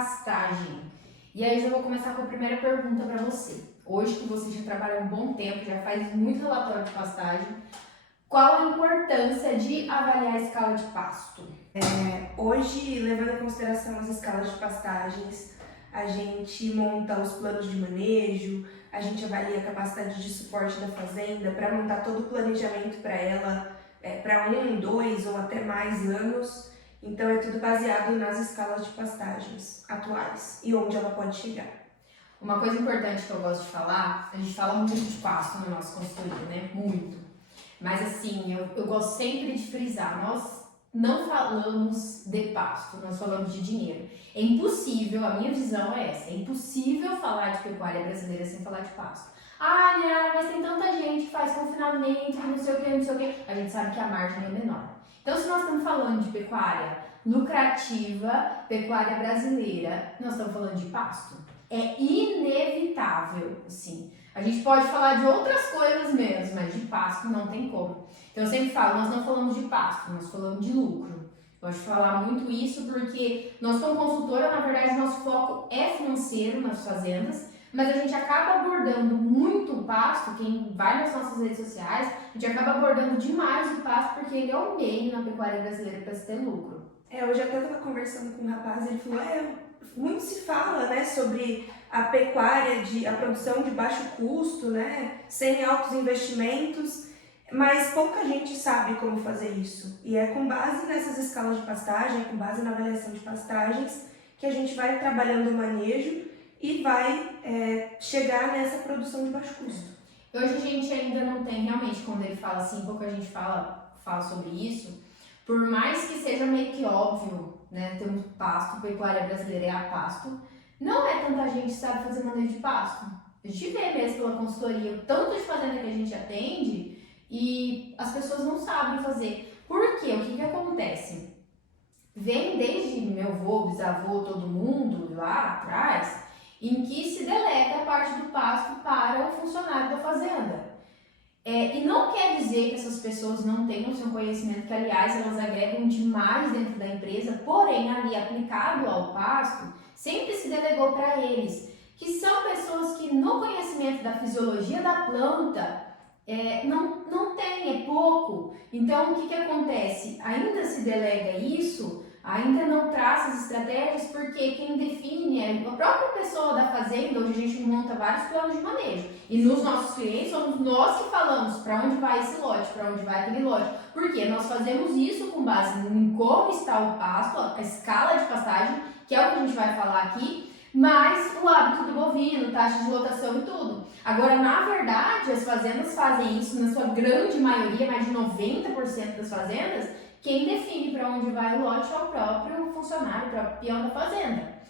pastagem. E aí eu já vou começar com a primeira pergunta para você. Hoje que você já trabalha um bom tempo, já faz muito relatório de pastagem, qual a importância de avaliar a escala de pasto? Hoje, levando em consideração as escalas de pastagens, a gente monta os planos de manejo, a gente avalia a capacidade de suporte da fazenda para montar todo o planejamento para ela, para 1, 2 ou até mais anos. Então é tudo baseado nas escalas de pastagens atuais e onde ela pode chegar. Uma coisa importante que eu gosto de falar, a gente fala muito de pasto na nossa consultoria, né? Muito. Mas assim, eu gosto sempre de frisar, nós não falamos de pasto, nós falamos de dinheiro. É impossível, a minha visão é essa, é impossível falar de pecuária brasileira sem falar de pasto. Ah, Liana, mas tem tanta gente que faz confinamento, não sei o que, não sei o que. A gente sabe que a margem é menor. Então, se nós estamos falando de pecuária lucrativa, pecuária brasileira, nós estamos falando de pasto. É inevitável, assim. A gente pode falar de outras coisas mesmo, mas de pasto não tem como. Então eu sempre falo, nós não falamos de pasto, nós falamos de lucro. Gosto de falar muito isso porque nós como consultora, na verdade, nosso foco é financeiro nas fazendas, mas a gente acaba abordando muito o pasto, quem vai nas nossas redes sociais, a gente acaba abordando demais o pasto porque ele é o meio na pecuária brasileira para se ter lucro. Hoje até estava conversando com um rapaz, ele falou, muito se fala, né, sobre a pecuária, a produção de baixo custo, né, sem altos investimentos, mas pouca gente sabe como fazer isso. E é com base nessas escalas de pastagem, com base na avaliação de pastagens, que a gente vai trabalhando o manejo e vai chegar nessa produção de baixo custo. Hoje a gente ainda não tem, realmente, quando ele fala assim, pouca gente fala sobre isso, por mais que seja meio que óbvio, né, ter um pasto, pecuária brasileira é a pasto, não é tanta gente que sabe fazer manejo de pasto. A gente vê mesmo pela consultoria o tanto de fazenda que a gente atende e as pessoas não sabem fazer. Por quê? O que acontece? Vem desde meu avô, bisavô, todo mundo lá atrás, em que se delega a parte do pasto para o funcionário da fazenda. E não quer dizer que essas pessoas não tenham seu conhecimento, que aliás elas agregam demais dentro da empresa, porém ali aplicado ao pasto, sempre se delegou para eles, que são pessoas que no conhecimento da fisiologia da planta não tem, é pouco. Então o que acontece? Ainda se delega isso, ainda não traça as estratégias, porque quem define é a própria pessoa da fazenda. Hoje a gente monta vários planos de manejo e nos nossos clientes somos nós que falamos para onde vai esse lote, para onde vai aquele lote, porque nós fazemos isso com base em como está o pasto, a escala de pastagem, que é o que a gente vai falar aqui, mas o hábito do bovino, taxa de lotação e tudo. Agora, na verdade, as fazendas fazem isso na sua grande maioria, mais de 90% das fazendas. Quem define para onde vai o lote é o próprio funcionário, o próprio peão da fazenda.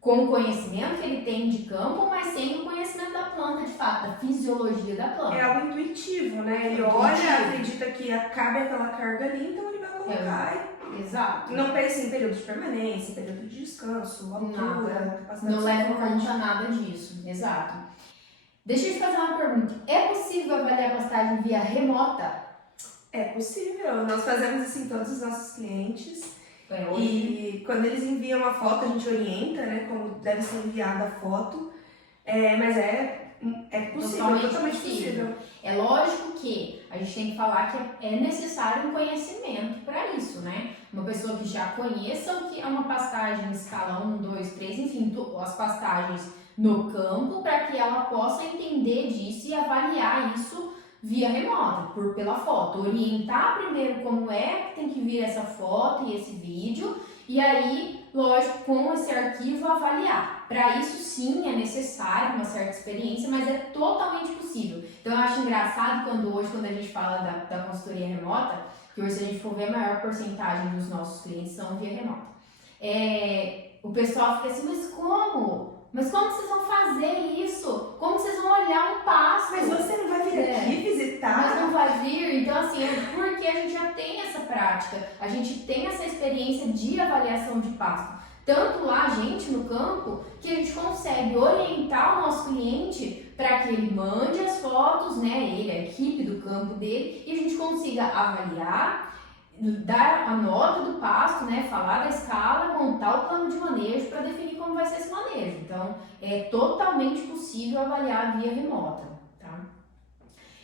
Com o conhecimento que ele tem de campo, mas sem o conhecimento da planta, de fato, da fisiologia da planta. É algo intuitivo, né? Ele olha, acredita que cabe aquela carga ali, então ele vai colocar. Exato. Não pensa em período de permanência, período de descanso, altura, capacidade não leva em conta nada disso. Exato. Deixa eu te fazer uma pergunta. É possível avaliar a pastagem via remota? É possível, nós fazemos assim todos os nossos clientes e quando eles enviam a foto a gente orienta, né, como deve ser enviada a foto, mas é possível, totalmente possível. É lógico que a gente tem que falar que é necessário um conhecimento para isso, né? Uma pessoa que já conheça o que é uma pastagem em escala 1, 2, 3, enfim, as pastagens no campo, para que ela possa entender disso e avaliar isso via remota, pela foto. Orientar primeiro como é que tem que vir essa foto e esse vídeo, e aí, lógico, com esse arquivo avaliar. Para isso sim é necessário uma certa experiência, mas é totalmente possível. Então eu acho engraçado quando a gente fala da consultoria remota, que hoje se a gente for ver a maior porcentagem dos nossos clientes são via remota. O pessoal fica assim, mas como? Mas como vocês vão fazer isso? Como vocês vão olhar um pasto? Mas você não vai vir aqui visitar? Mas não vai vir? Então assim, porque a gente já tem essa prática, a gente tem essa experiência de avaliação de pasto. Tanto lá, a gente no campo, que a gente consegue orientar o nosso cliente para que ele mande as fotos, né? Ele, a equipe do campo dele, e a gente consiga avaliar, dar a nota do pasto, né, falar da escala, montar o plano de manejo para definir como vai ser esse manejo. Então, é totalmente possível avaliar via remota, tá?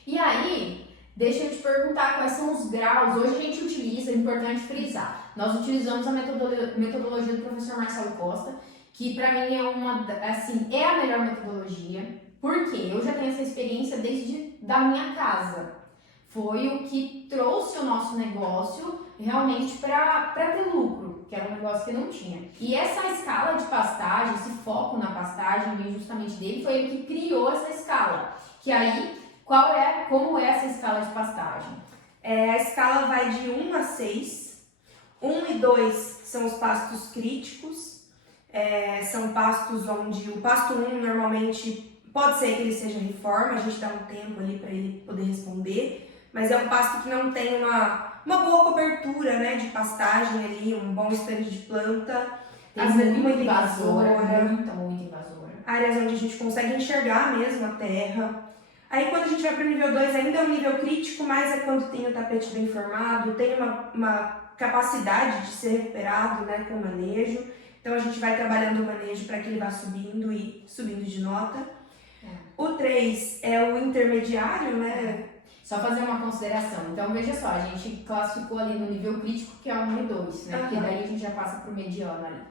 E aí, deixa eu te perguntar quais são os graus. Hoje a gente utiliza, é importante frisar, nós utilizamos a metodologia do professor Marcelo Costa, que para mim é a melhor metodologia, porque eu já tenho essa experiência desde da minha casa. Foi o que trouxe o nosso negócio realmente para ter lucro, que era um negócio que não tinha. E essa escala de pastagem, esse foco na pastagem, veio justamente dele, foi ele que criou essa escala. Que aí, como é essa escala de pastagem? A escala vai de 1 a 6. 1 e 2 são os pastos críticos. São pastos onde o pasto 1 normalmente pode ser que ele seja reforma, a gente dá um tempo ali para ele poder responder. Mas é um pasto que não tem uma boa cobertura, né, de pastagem ali, um bom stand de planta. Tem muita invasora, muita invasora. Áreas onde a gente consegue enxergar mesmo a terra. Aí quando a gente vai para o nível 2 ainda é um nível crítico, mas é quando tem o tapete bem formado, tem uma capacidade de ser recuperado, né, com o manejo. Então a gente vai trabalhando o manejo para que ele vá subindo e subindo de nota. O 3 é o intermediário, né? Só fazer uma consideração. Então, veja só, a gente classificou ali no nível crítico, que é o 1 e 2, né? Porque daí a gente já passa pro mediano ali.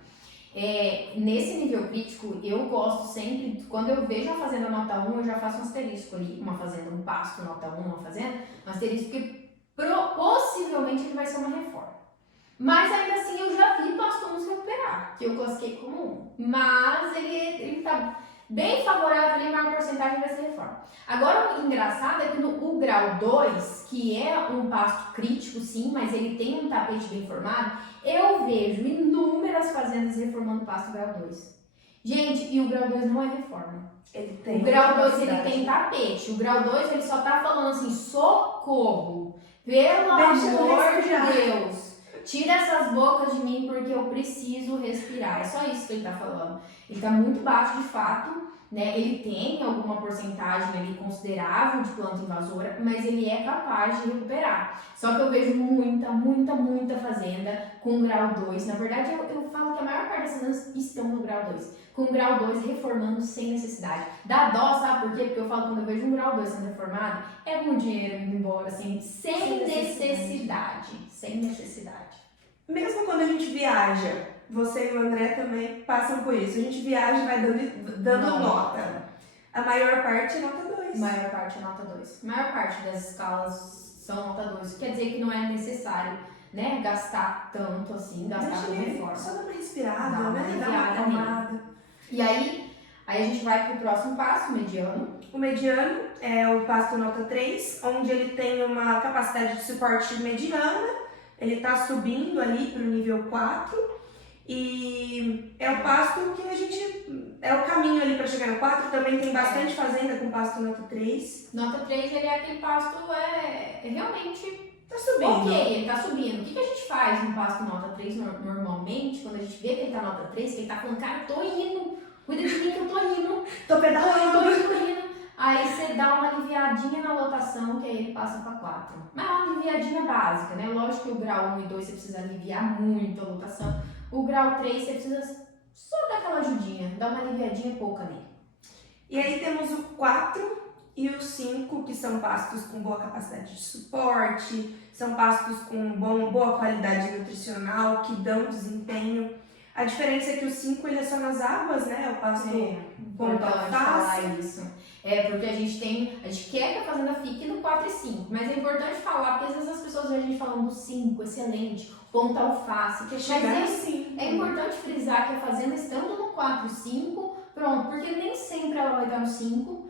Nesse nível crítico, eu gosto sempre, quando eu vejo uma fazenda nota 1, eu já faço um asterisco ali, uma fazenda, um pasto nota 1, uma fazenda, um asterisco, porque possivelmente ele vai ser uma reforma. Mas ainda assim, eu já vi pasto 1 se recuperar, que eu classifiquei como 1. Mas ele tá bem favorável ali, maior porcentagem vai ser reforma. Agora, o engraçado é que o grau 2, que é um pasto crítico, sim, mas ele tem um tapete bem formado, eu vejo inúmeras fazendas reformando pasto grau 2. Gente, e o grau 2 não é reforma. O grau 2 ele tem tapete. O grau 2 ele só tá falando assim, socorro, pelo amor de Deus. Tira essas bocas de mim porque eu preciso respirar. É só isso que ele tá falando. Ele tá muito baixo de fato, né? Ele tem alguma porcentagem ali considerável de planta invasora, mas ele é capaz de recuperar. Só que eu vejo muita fazenda com grau 2. Na verdade, eu falo que a maior parte das fazendas estão no grau 2. Com grau 2 reformando sem necessidade. Dá dó, sabe por quê? Porque eu falo quando eu vejo um grau 2 sendo reformado, é com dinheiro indo embora, assim, sem necessidade. Sem necessidade. Mesmo quando a gente viaja, você e o André também passam por isso. A gente viaja e vai dando nota. A maior parte é nota 2. Maior parte é nota 2. A maior parte das escalas são nota 2. Quer dizer que não é necessário, né, gastar tanto assim, gastar com reforma. Só dá uma respirada, dá né? Dá uma acalmada. E aí a gente vai pro próximo passo, o mediano. O mediano é o pasto nota 3, onde ele tem uma capacidade de suporte mediana. Ele está subindo ali para o nível 4 e é o pasto que a gente... É o caminho ali para chegar no 4, também tem bastante fazenda com pasto nota 3. Nota 3, ele é aquele pasto, realmente... Tá subindo. Ok, ele tá subindo. O que a gente faz no pasto nota 3 normalmente, quando a gente vê que ele tá nota 3, que ele tá falando, cara, tô indo, cuida de mim que eu tô indo. Tô pedalando. Tô indo. Aí você dá uma aliviadinha na lotação, que aí ele passa para 4. Mas é uma aliviadinha básica, né? Lógico que o grau 1 e 2 você precisa aliviar muito a lotação. O grau 3 você precisa só dar aquela ajudinha, dar uma aliviadinha pouca nele. E aí temos o 4 e o 5, que são pastos com boa capacidade de suporte, são pastos com boa qualidade nutricional, que dão desempenho. A diferença é que o 5 ele é só nas águas, né? É o pasto bom para falar isso. Porque a gente quer que a fazenda fique no 4 e 5, mas é importante falar, porque às vezes as pessoas veem a gente falando do 5, excelente, ponta alface, que é importante frisar que a fazenda estando no 4 e 5, pronto, porque nem sempre ela vai estar no 5,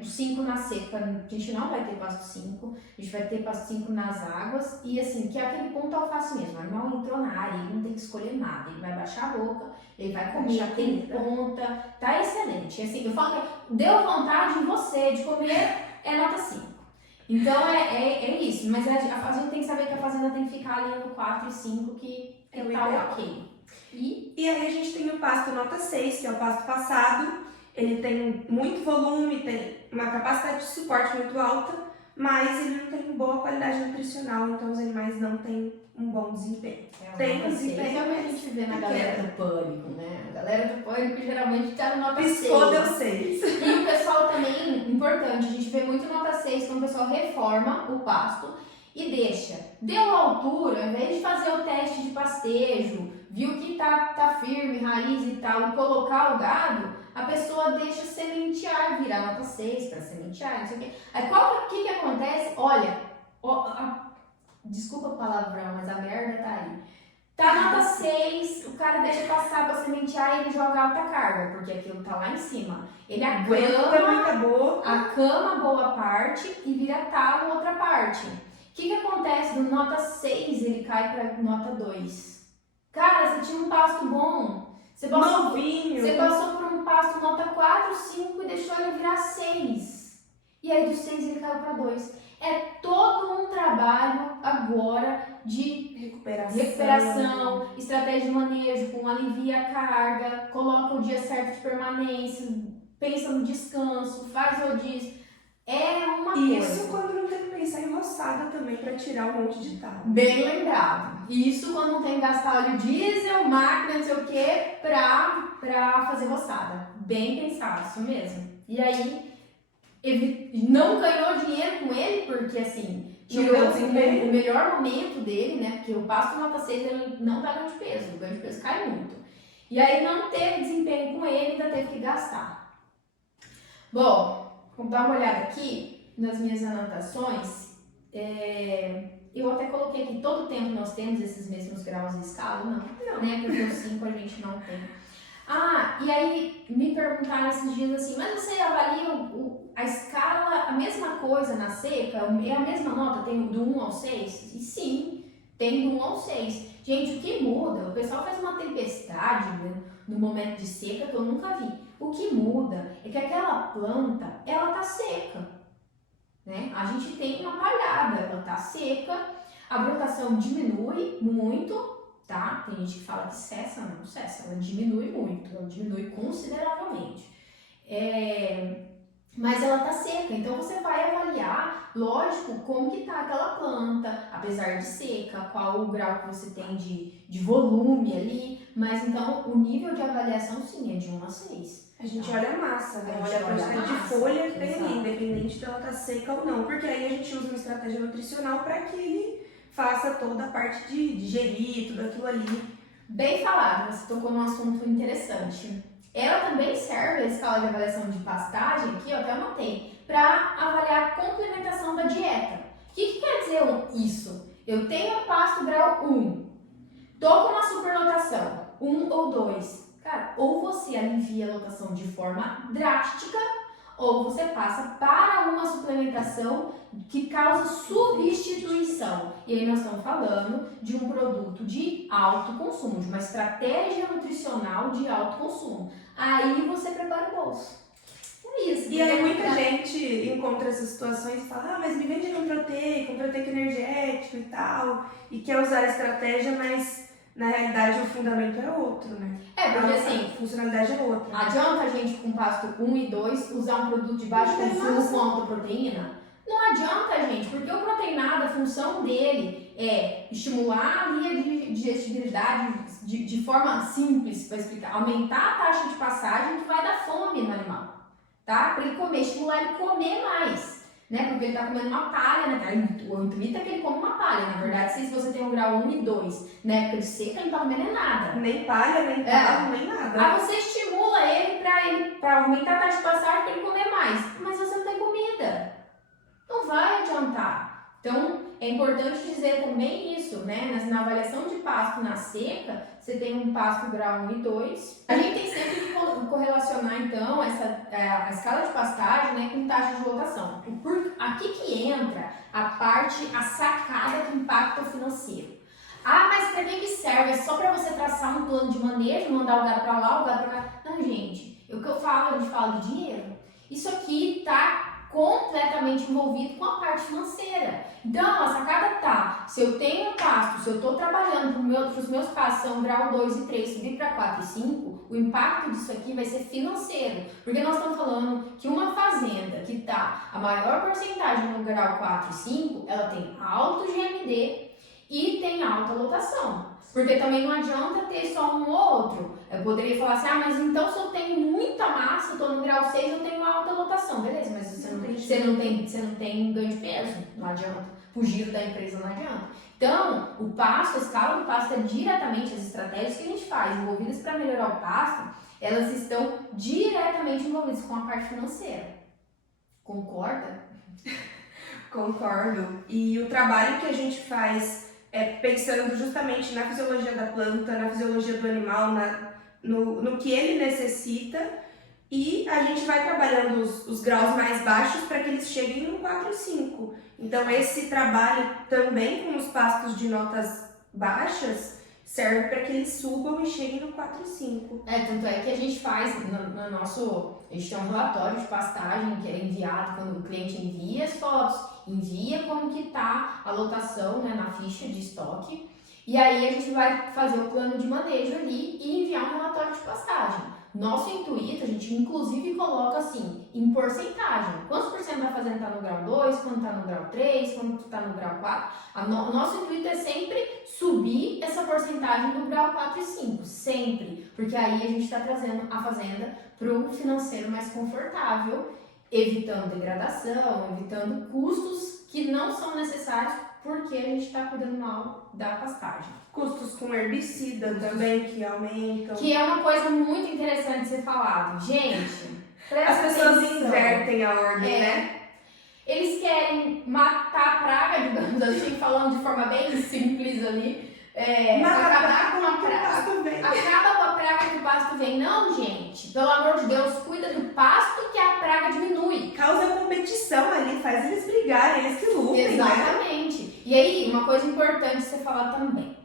o 5 na seca, a gente não vai ter pasto 5, a gente vai ter pasto 5 nas águas, e assim, que é aquele ponto alface mesmo, o animal entrou na área, ele não tem que escolher nada, ele vai baixar a boca, ele vai comer, já tem ponta, tá excelente. Assim, eu falo que deu vontade em você de comer, é nota 5. Então é isso, mas a gente tem que saber que a fazenda tem que ficar ali no 4 e 5, que é o tá ideal. ok. E aí a gente tem o pasto nota 6, que é o pasto passado. Ele tem muito volume, tem uma capacidade de suporte muito alta, mas ele não tem boa qualidade nutricional, então os animais não têm um bom desempenho. Tem um desempenho, é o que a gente vê na galera do pânico, né? A galera do pânico geralmente tá no nota 6. Piscou, deu 6. E o pessoal também, importante, a gente vê muito nota 6 quando o pessoal reforma o pasto e deixa. Deu a altura, ao invés de fazer o teste de pastejo, viu que tá firme, raiz e tal, e colocar o gado, a pessoa deixa sementear, virar nota 6 para sementear, não sei o quê. Aí o que acontece? Olha, desculpa o palavrão, mas a merda tá aí. Tá nota 6, o cara deixa passar pra sementear e ele joga alta carga, porque aquilo tá lá em cima. Ele acama boa parte e vira talo outra parte. O que acontece? Do nota 6 ele cai pra nota 2. Cara, você tinha um pasto bom. Você passou por um pasto nota 4, 5 e deixou ele virar 6. E aí do 6 ele caiu pra 2. É todo um trabalho agora de recuperação, estratégia de manejo, com alivia a carga, coloca o dia certo de permanência, pensa no descanso, faz rodízio. É uma coisa. Isso quando não tem que pensar em roçada também para tirar um monte de talo. Bem lembrado. Isso quando não tem que gastar óleo diesel, máquina, não sei o que, pra fazer roçada. Bem pensado, isso mesmo. E aí, não ganhou dinheiro com ele, porque assim, tirou o melhor momento dele, né? Porque o pasto nota 6 ele não dá ganho de peso, o ganho de peso cai muito. E aí não teve desempenho com ele, ainda teve que gastar. Bom, vamos dar uma olhada aqui nas minhas anotações. Eu até coloquei aqui, todo tempo nós temos esses mesmos graus de escala? Não. Né? Porque os 5 a gente não tem. E aí me perguntaram esses dias assim, mas você avalia a escala, a mesma coisa na seca? É a mesma nota? Tem do 1 ao 6? E sim, tem do 1 ao 6. Gente, o que muda? O pessoal faz uma tempestade no momento de seca que eu nunca vi. O que muda é que aquela planta, ela tá seca, né? A gente tem uma palhada, ela tá seca, a brotação diminui muito, tá? Tem gente que fala que cessa, não cessa, ela diminui muito, ela diminui consideravelmente. Mas ela tá seca, então você vai avaliar, lógico, como que tá aquela planta, apesar de seca, qual o grau que você tem de volume ali, mas então o nível de avaliação sim é de 1 a 6. A gente olha a massa, né? Olha a quantidade de folha que tem ali, independente de ela estar seca ou não, porque aí a gente usa uma estratégia nutricional para que ele faça toda a parte de digerir, tudo aquilo ali. Bem falado, você tocou num assunto interessante. Ela também serve, a escala de avaliação de pastagem, aqui eu até anotei, para avaliar a complementação da dieta. O que quer dizer isso? Eu tenho pasto grau 1, tô com uma superlotação, 1 ou 2. Cara, ou você alivia a lotação de forma drástica, ou você passa para uma suplementação que causa substituição. E aí nós estamos falando de um produto de alto consumo, de uma estratégia nutricional de alto consumo. Aí você prepara o bolso. É isso. E aí muita gente encontra essas situações e fala, mas me vende um proteico energético e tal, e quer usar a estratégia, mas na realidade o fundamento é outro, né? Porque assim, a funcionalidade é outra. Adianta a gente com pasto 1 e 2 usar um produto de baixo consumo com alta proteína? Não adianta, gente, porque o proteinado, a função dele é estimular a via de digestibilidade de forma simples, para explicar, aumentar a taxa de passagem que vai dar fome no animal, tá? Para ele comer, estimular ele a comer mais, né? Porque ele tá comendo uma palha, né? O intuito é que ele come uma palha, na verdade, se você tem um grau 1 e 2, na época de seca, ele não tá comendo nada. Nem palha, nem palha, nem nada. Aí você estimula ele para aumentar a taxa de passagem para ele comer mais, mas você não tem comida. Não vai adiantar. Então, é importante dizer também isso, né? Na avaliação de pasto na seca, você tem um pasto grau 1 e 2. A gente tem sempre que correlacionar, então, a escala de pastagem, né, com taxa de lotação. Aqui que entra a sacada que impacta o financeiro. Mas para que serve? É só para você traçar um plano de manejo, mandar o gado para lá, o gado para cá. Não, gente. O que eu falo, a gente fala de dinheiro. Isso aqui tá completamente envolvido com a parte financeira. Então, a sacada tá, se eu tenho pasto, se eu estou trabalhando para os meus pastos são grau 2 e 3, subir para 4 e 5, o impacto disso aqui vai ser financeiro. Porque nós estamos falando que uma fazenda que tá a maior porcentagem no grau 4 e 5, ela tem alto GMD e tem alta lotação. Porque também não adianta ter só um ou outro. Eu poderia falar assim, mas então se eu tenho muita massa, eu tô no grau 6, eu tenho alta lotação. Beleza, mas você não tem ganho de peso, não adianta. O giro da empresa não adianta. Então, o pasto, a escala do pasto é diretamente, as estratégias que a gente faz envolvidas para melhorar o pasto, elas estão diretamente envolvidas com a parte financeira. Concorda? Concordo. E o trabalho que a gente faz pensando justamente na fisiologia da planta, na fisiologia do animal, no que ele necessita, e a gente vai trabalhando os graus mais baixos para que eles cheguem no 4 e 5. Então esse trabalho também com os pastos de notas baixas serve para que eles subam e cheguem no 4 e 5. Tanto é que a gente faz no nosso... A gente tem um relatório de pastagem que é enviado quando o cliente envia as fotos, envia como que tá a lotação, né, na ficha de estoque, e aí a gente vai fazer o plano de manejo ali e enviar um relatório de pastagem. Nosso intuito, a gente inclusive coloca assim, em porcentagem. Quantos por cento da fazenda está no grau 2, quando está no grau 3, quando está no grau 4. O nosso intuito é sempre subir essa porcentagem do grau 4 e 5, sempre. Porque aí a gente está trazendo a fazenda para um financeiro mais confortável, evitando degradação, evitando custos que não são necessários porque a gente está cuidando mal da pastagem. Custos com herbicida também que aumentam. Que é uma coisa muito interessante de ser falado. Gente, as pessoas atenção. invertem a ordem, né? Eles querem matar a praga, digamos assim, falando de forma bem simples ali. Acabar com a praga. Acaba com a praga que o pasto vem. Não, gente. Pelo amor de Deus, cuida do pasto que a praga diminui. Causa competição ali, faz eles brigarem, eles que lutem. Exatamente. Né? E aí, uma coisa importante você falar também.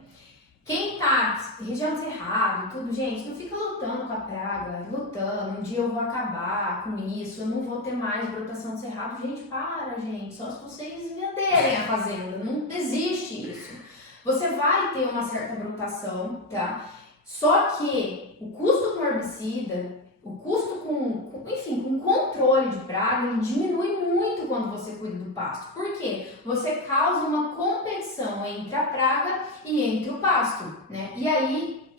Quem tá região do cerrado, tudo, gente, não fica lutando com a praga, lutando, um dia eu vou acabar com isso, eu não vou ter mais brotação do cerrado. Gente, gente, só se vocês venderem a fazenda, não existe isso. Você vai ter uma certa brotação, tá? Só que o custo com herbicida, o custo com controle de praga, ele diminui muito quando você cuida do pasto. Por quê? Você causa uma competição entre a praga e entre o pasto, né? E aí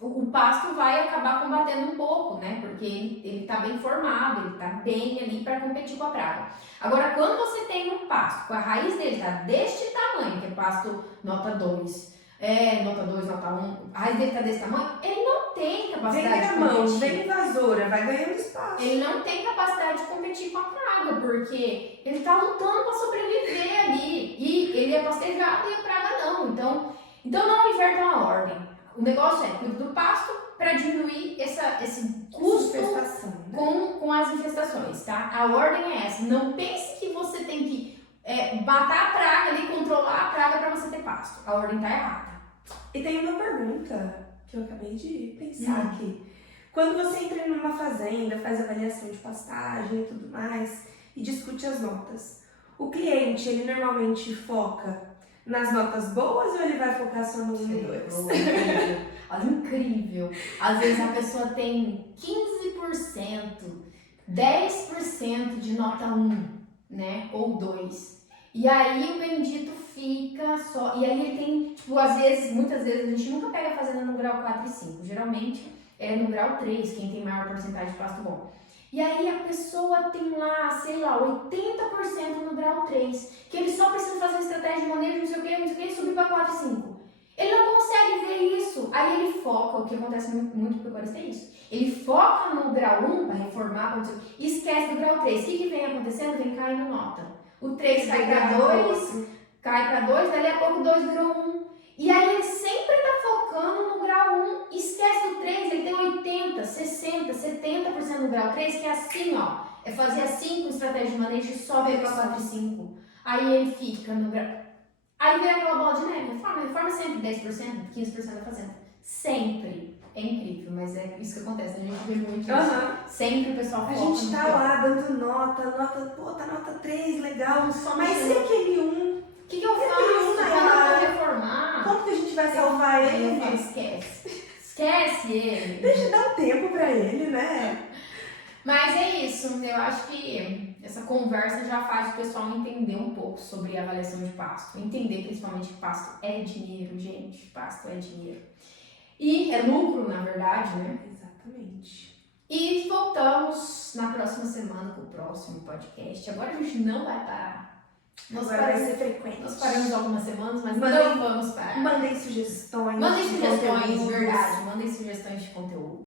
o pasto vai acabar combatendo um pouco, né? Porque ele tá bem formado, ele tá bem ali para competir com a praga. Agora, quando você tem um pasto, com a raiz dele tá deste tamanho, que é pasto nota 2, nota 2, nota 1, a raiz dele tá desse tamanho, ele não tem capacidade de competir. Vem invasora, vai ganhando espaço. Ele não tem capacidade de competir com a praga, porque ele tá lutando para sobreviver ali. E ele é pastejado e a praga não. Então não invertam a ordem. O negócio é cuidar do pasto para diminuir esse custo com as infestações, tá? A ordem é essa. Não pense que você tem que matar a praga ali, controlar a praga para você ter pasto. A ordem tá errada. E tem uma pergunta que eu acabei de pensar aqui. Quando você entra numa fazenda, faz avaliação de pastagem e tudo mais, e discute as notas, o cliente, ele normalmente foca nas notas boas ou ele vai focar só no 1 e 2? Incrível. Às vezes a pessoa tem 15%, 10% de nota 1, né? Ou 2. E aí o bendito fica só... E aí ele tem, muitas vezes, a gente nunca pega a fazenda no grau 4 e 5. Geralmente é no grau 3, quem tem maior porcentagem de pasto bom. E aí a pessoa tem lá, 80% no grau 3, que ele só precisa fazer uma estratégia de manejo, não sei o que, e subir para 4 e 5. Ele não consegue ver isso. Aí ele foca, o que acontece muito com o pecuarista é isso. Ele foca no grau 1 para reformar, e esquece do grau 3. O que vem acontecendo? Vem caindo nota. O 3 cai para 2, cai para 2, dali a pouco 2 virou 1. E aí ele sempre está focando no grau 1, esquece do 3, ele tem 80, 60, 70% no grau 3, que é assim, ó. É fazer assim com estratégia de manejo e só ver para 4 e 5. Aí ele fica no grau... Aí vem aquela bola de neve, reforma sempre 10%, 15% da fazenda. Sempre. É incrível, mas mas é isso que acontece, a gente vê muito isso. Aham. Sempre o pessoal A foca gente no tá pior. lá dando nota, pô, tá nota 3, legal. Só Mas no- e aquele 1? O que eu Tem faço? um, Quando eu Nayara. vou reformar, Como que a gente vai salvar aí eu falo, ele? esquece. Esquece ele. Deixa eu dar um tempo pra ele, né? Mas é isso, eu acho que essa conversa já faz o pessoal entender um pouco sobre a avaliação de pasto. Entender principalmente que pasto é dinheiro, gente. Pasto é dinheiro. E é lucro, na verdade, né? Exatamente. E voltamos na próxima semana com o próximo podcast. Agora a gente não vai parar. Nós Agora vai paramos, ser frequente. nós paramos algumas semanas, mas Mandem- não vamos parar. Mandem sugestões. Mandem de sugestões, conteúdos. verdade. Mandem sugestões de conteúdo.